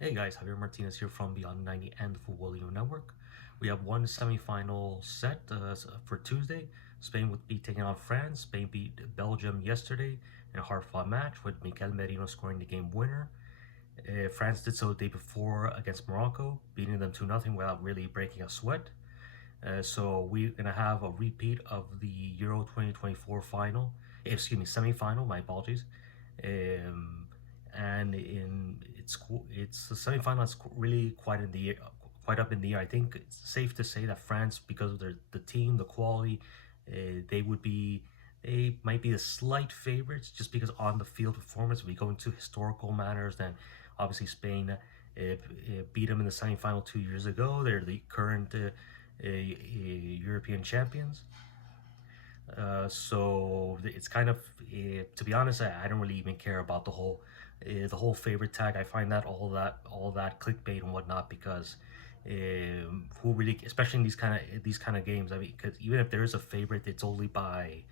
Hey guys, Javier Martinez here from Beyond 90 and the Football Network. We have one semifinal set for Tuesday. Spain would be taking on France. Spain beat Belgium yesterday in a hard-fought match with Mikel Merino scoring the game winner. France did so the day before against Morocco, beating them 2-0 without really breaking a sweat. So we're gonna have a repeat of the Euro 2024 final, semifinal. My apologies. Um, and in it's the semifinal that's really quite up in the air. I think it's safe to say that France, because of the team, the quality, they would be they might be the slight favorites just because on the field performance. If we go into historical matters, then obviously Spain beat them in the semifinal 2 years ago. They're the current European champions. So it's kind of, to be honest, I don't really even care about the whole favorite tag. I find that all that clickbait and whatnot because who really, especially in these kind of games. I mean, because even if there is a favorite, it's only by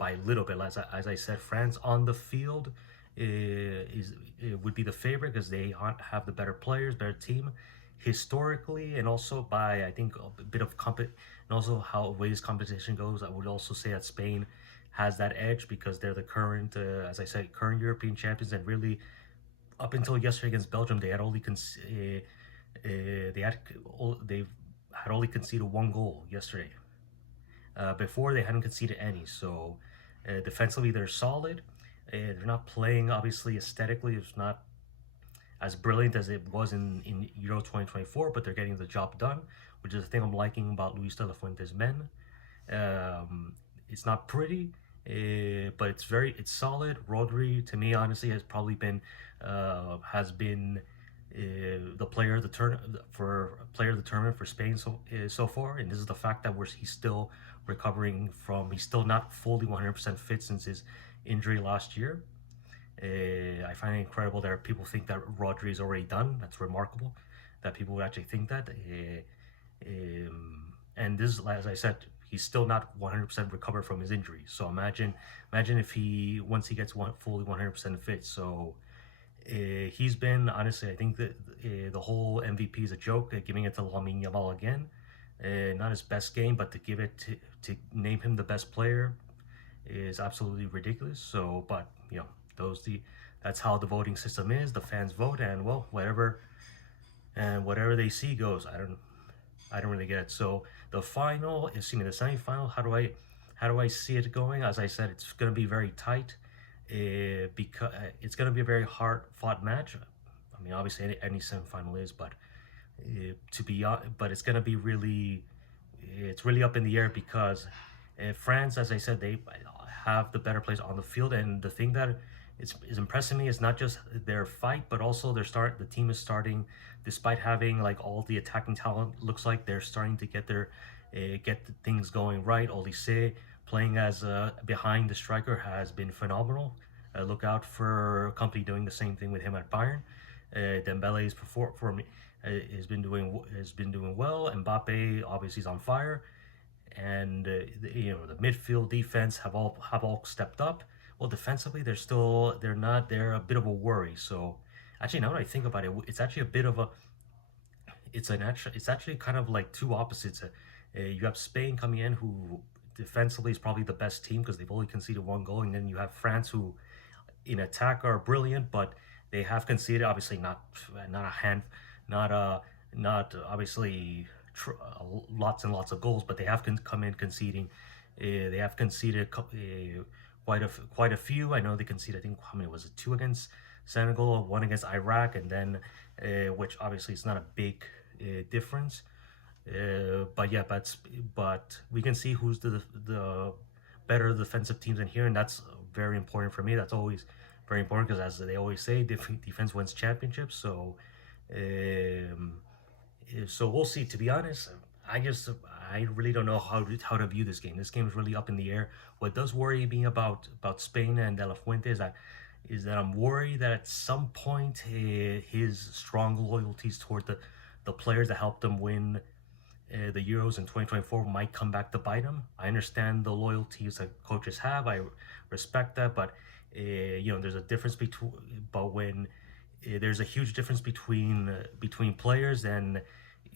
a little bit. As I said, France on the field is would be the favorite because they have the better players, better team historically, and also by I think a bit of and also how way this competition goes. I would also say that Spain has that edge because they're the current, as I said, current European champions, and really up until yesterday against Belgium, they had only conceded one goal yesterday. Before they hadn't conceded any, so defensively they're solid. They're not playing obviously aesthetically. It's not as brilliant as it was in Euro 2024, but they're getting the job done, which is the thing I'm liking about Luis de la Fuente's men. It's not pretty, but it's solid. Rodri, to me, honestly, has been the player of the tournament for Spain so far, and this is the fact that he's still recovering from. He's still not fully 100% fit since his injury last year. I find it incredible that people think that Rodri is already done. That's remarkable that people would actually think that. And this, as I said, he's still not 100% recovered from his injury. So imagine if once he gets fully 100% fit. So he's been, honestly, I think that the whole MVP is a joke. Giving it to Lamine Yamal again, not his best game, but to give it to name him the best player is absolutely ridiculous. So, but those the that's how the voting system is. The fans vote, and well, whatever they see goes. I don't really get it. So the semifinal. How do I see it going? As I said, it's going to be very tight, because it's going to be a very hard fought match. I mean, obviously any semifinal is, but but it's going to be it's really up in the air because France, as I said, they have the better players on the field, and the thing that is impressing me is not just their fight, but also the team is starting, despite having like all the attacking talent, looks like they're starting to get the things going right. Olise playing as behind the striker has been phenomenal. Look out for Company doing the same thing with him at Bayern. Dembele's perform has been doing well. Mbappe obviously is on fire, and the midfield defense have all stepped up. Well, defensively they're a bit of a worry. So actually, now that I think about it, it's actually a bit of a it's actually kind of like two opposites. You have Spain coming in, who defensively is probably the best team because they've only conceded one goal, and then you have France, who in attack are brilliant, but they have conceded, obviously not a hand, not obviously lots and lots of goals, but they have come in conceding. They have conceded quite a few. I know they conceded. I think how many was it? Two against Senegal, one against Iraq, and then which obviously is not a big difference. But yeah, but we can see who's the better defensive teams in here, and that's very important for me. That's always very important because, as they always say, defense wins championships. Um, so we'll see. To be honest, I really don't know how to view this game. This game is really up in the air. What does worry me about Spain and De La Fuente is that I'm worried that at some point his strong loyalties toward the players that helped them win the Euros in 2024 might come back to bite him. I understand the loyalties that coaches have. I respect that, but there's a difference between. But when there's a huge difference between players, and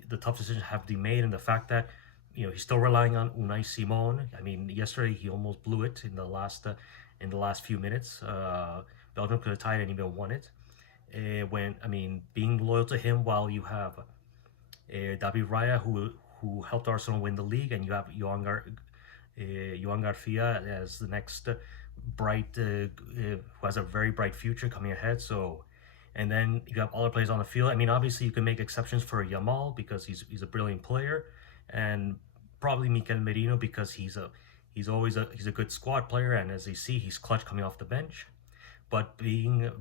the tough decisions have to be made, and the fact that he's still relying on Unai Simon. I mean, yesterday he almost blew it in the last few minutes. Belgium could have tied and even won it. When I mean, being loyal to him while you have David Raya, who helped Arsenal win the league, and you have Johan Garcia as the next bright, who has a very bright future coming ahead. So, and then you have other players on the field. I mean, obviously you can make exceptions for Yamal because he's a brilliant player, and probably Mikel Merino because he's a good squad player, and as you see, he's clutch coming off the bench. But you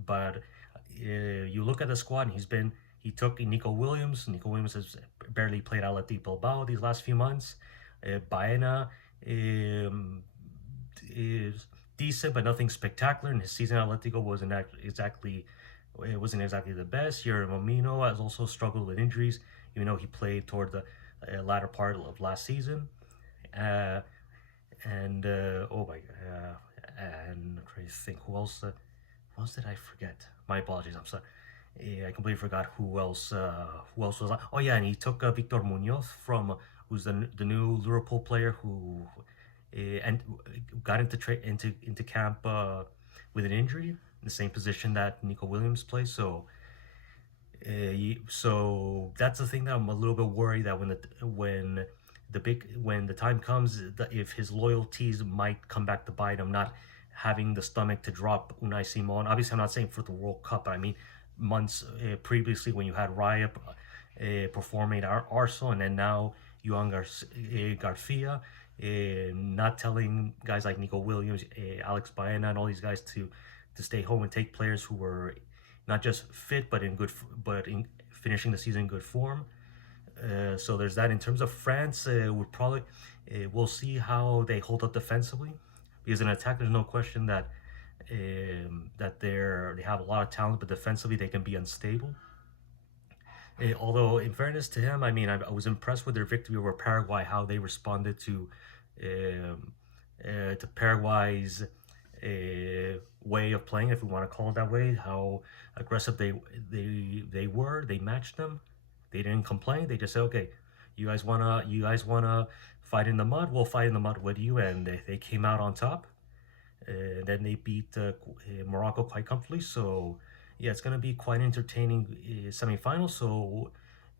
look at the squad, and he took Nico Williams. Nico Williams has barely played Athletic Bilbao these last few months. Baena is decent, but nothing spectacular. And his season at Atletico wasn't exactly the best. Yerry Momino has also struggled with injuries, even though he played toward the latter part of last season. And oh my god, and I'm trying to think who else did I forget? My apologies. I'm sorry. I completely forgot who else was. Oh yeah, and he took Victor Munoz who's the new Liverpool player who and got into camp with an injury in the same position that Nico Williams plays. So that's the thing that I'm a little bit worried that when the time comes, if his loyalties might come back to bite him, not having the stomach to drop Unai Simon. Obviously, I'm not saying for the World Cup, but I mean months previously when you had Raya performing at Arsenal, and then now Johan Garcia, not telling guys like Nico Williams, Alex Baena, and all these guys to stay home and take players who were not just fit but in finishing the season in good form. So there's that. In terms of France, we'll see how they hold up defensively, because in attack there's no question that they have a lot of talent, but defensively they can be unstable. Although in fairness to him, I mean, I was impressed with their victory over Paraguay, how they responded to Paraguay's way of playing, if we want to call it that way. How aggressive they were. They matched them. They didn't complain. They just said, okay, you guys wanna fight in the mud, we'll fight in the mud with you, and they came out on top. Then they beat Morocco quite comfortably. So yeah, it's gonna be quite entertaining semifinal. So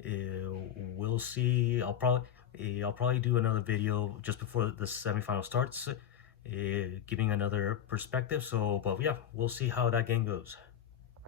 we'll see. I'll probably do another video just before the semifinal starts, giving another perspective. So, but yeah, we'll see how that game goes.